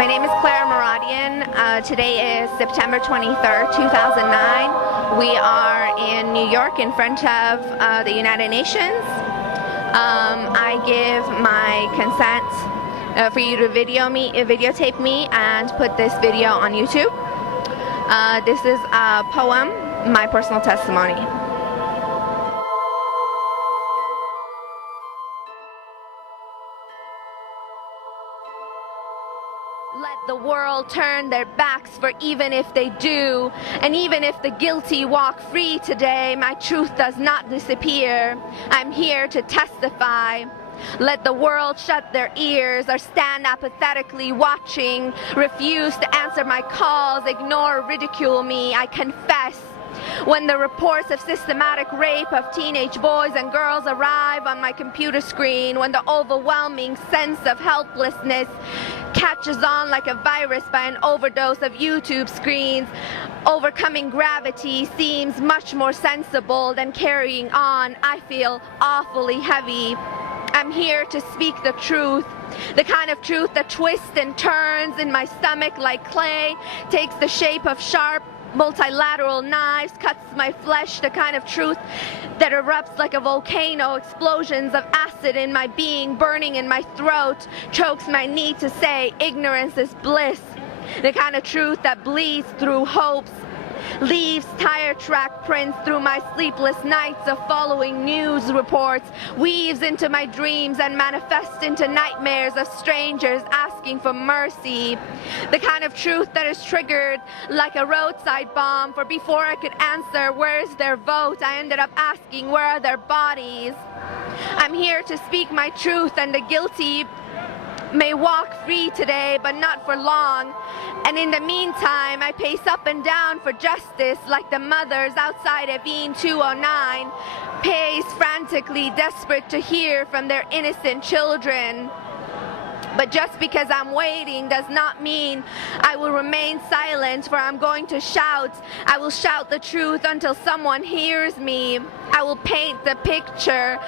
My name is Cklara Moradian. Today is September 23rd, 2009. We are in New York in front of the United Nations. I give my consent for you to videotape me and put this video on YouTube. This is a poem, my personal testimony. Let the world turn their backs, for even if they do, and even if the guilty walk free today, my truth does not disappear. I'm here to testify. Let the world shut their ears or stand apathetically watching, refuse to answer my calls, ignore or ridicule me. I confess. When the reports of systematic rape of teenage boys and girls arrive on my computer screen, when the overwhelming sense of helplessness catches on like a virus by an overdose of YouTube screens, overcoming gravity seems much more sensible than carrying on. I feel awfully heavy. I'm here to speak the truth. The kind of truth that twists and turns in my stomach like clay, takes the shape of sharp multilateral knives, cuts my flesh, the kind of truth that erupts like a volcano, explosions of acid in my being, burning in my throat, chokes my need to say ignorance is bliss. The kind of truth that bleeds through hopes, leaves tire track prints through my sleepless nights of following news reports, weaves into my dreams and manifests into nightmares of strangers asking for mercy. The kind of truth that is triggered like a roadside bomb, for before I could answer where is their vote, I ended up asking where are their bodies. I'm here to speak my truth, and the guilty may walk free today, but not for long. And in the meantime, I pace up and down for justice like the mothers outside Evin 209, pace frantically, desperate to hear from their innocent children. But just because I'm waiting does not mean I will remain silent, for I'm going to shout. I will shout the truth until someone hears me. I will paint the picture,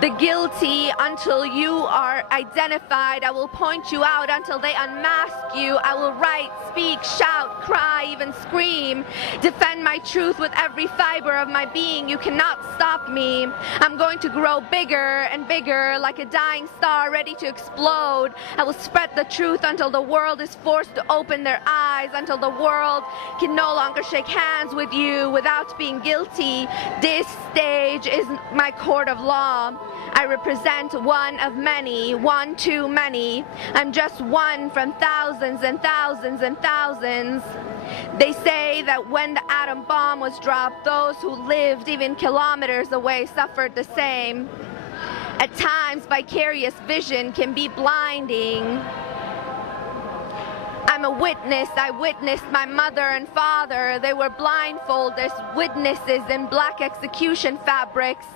the guilty, until you are identified. I will point you out until they unmask you. I will write, speak, shout, cry, even scream. Defend my truth with every fiber of my being. You cannot stop me. I'm going to grow bigger and bigger like a dying star ready to explode. I will spread the truth until the world is forced to open their eyes, until the world can no longer shake hands with you without being guilty. This stage is my court of law. I represent one of many, one too many. I'm just one from thousands and thousands and thousands. They say that when the atom bomb was dropped, those who lived even kilometers away suffered the same. At times, vicarious vision can be blinding. I'm a witness. I witnessed my mother and father. They were blindfolded as witnesses in black execution fabrics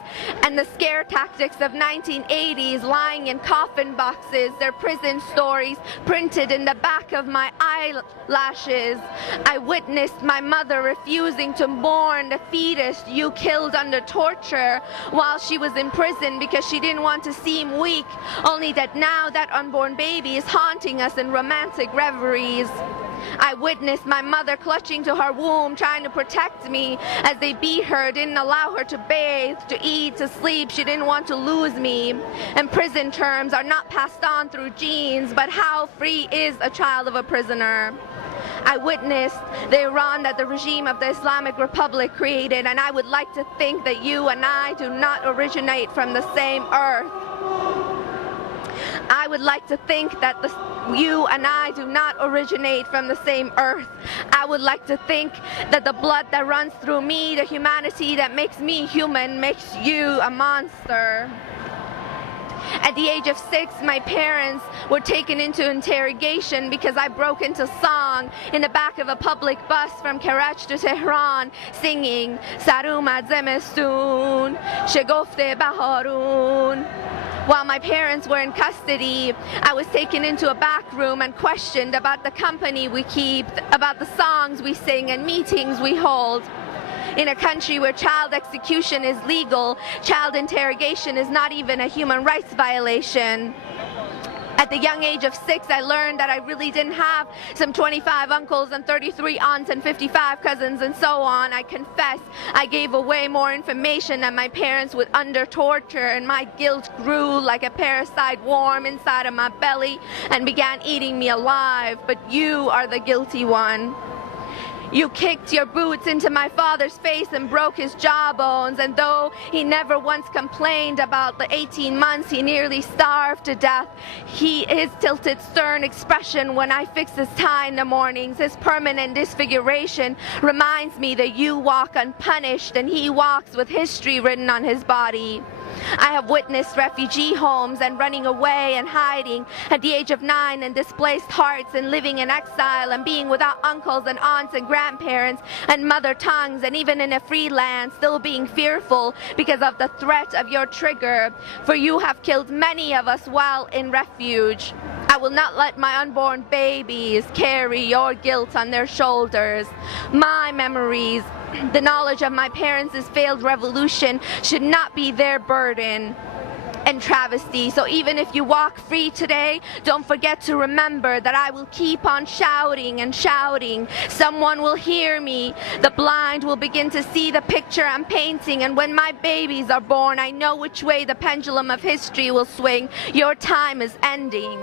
and the scare tactics of 1980s, lying in coffin boxes, their prison stories printed in the back of my eyelashes. I witnessed my mother refusing to mourn the fetus you killed under torture while she was in prison because she didn't want to seem weak, only that now that unborn baby is haunting us in romantic reveries. I witnessed my mother clutching to her womb, trying to protect me as they beat her, didn't allow her to bathe, to eat, to sleep. She didn't want to lose me. And prison terms are not passed on through genes, but how free is a child of a prisoner? I witnessed the Iran that the regime of the Islamic Republic created, and I would like to think that you and I do not originate from the same earth. I would like to think that you and I do not originate from the same earth. I would like to think that the blood that runs through me, the humanity that makes me human, makes you a monster. At the age of 6, my parents were taken into interrogation because I broke into song in the back of a public bus from Karaj to Tehran, singing Sar omad zemestun, shegofte baharun. While my parents were in custody, I was taken into a back room and questioned about the company we keep, about the songs we sing and meetings we hold. In a country where child execution is legal, child interrogation is not even a human rights violation. At the young age of 6, I learned that I really didn't have some 25 uncles and 33 aunts and 55 cousins and so on. I confess I gave away more information than my parents would under torture, and my guilt grew like a parasite worm inside of my belly and began eating me alive. But you are the guilty one. You kicked your boots into my father's face and broke his jawbones, and though he never once complained about the 18 months he nearly starved to death, his tilted, stern expression when I fix his tie in the mornings, his permanent disfiguration, reminds me that you walk unpunished and he walks with history written on his body. I have witnessed refugee homes and running away and hiding at the age of 9, and displaced hearts and living in exile and being without uncles and aunts and grandparents and mother tongues, and even in a free land still being fearful because of the threat of your trigger, for you have killed many of us while in refuge. I will not let my unborn babies carry your guilt on their shoulders. My memories, the knowledge of my parents' failed revolution should not be their burden and travesty. So even if you walk free today, don't forget to remember that I will keep on shouting and shouting. Someone will hear me. The blind will begin to see the picture I'm painting, and when my babies are born, I know which way the pendulum of history will swing. Your time is ending.